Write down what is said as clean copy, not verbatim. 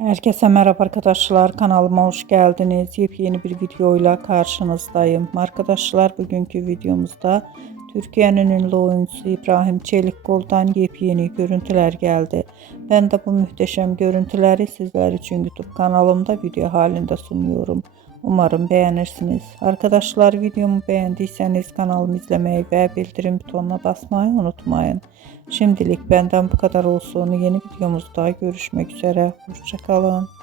Herkese merhaba arkadaşlar, kanalıma hoş geldiniz. Yepyeni bir videoyla karşınızdayım. Arkadaşlar, bugünkü videomuzda Türkiye'nin ünlü oyuncusu İbrahim Çelikkol'dan yepyeni görüntüler geldi. Ben de bu muhteşem görüntüleri sizler için YouTube kanalımda video halinde sunuyorum. Umarım beğenirsiniz. Arkadaşlar, videomu beğendiyseniz kanalımı izlemeyi ve bildirim butonuna basmayı unutmayın. Şimdilik benden bu kadar olsun. Yeni videomuzda görüşmek üzere. Hoşça kalın.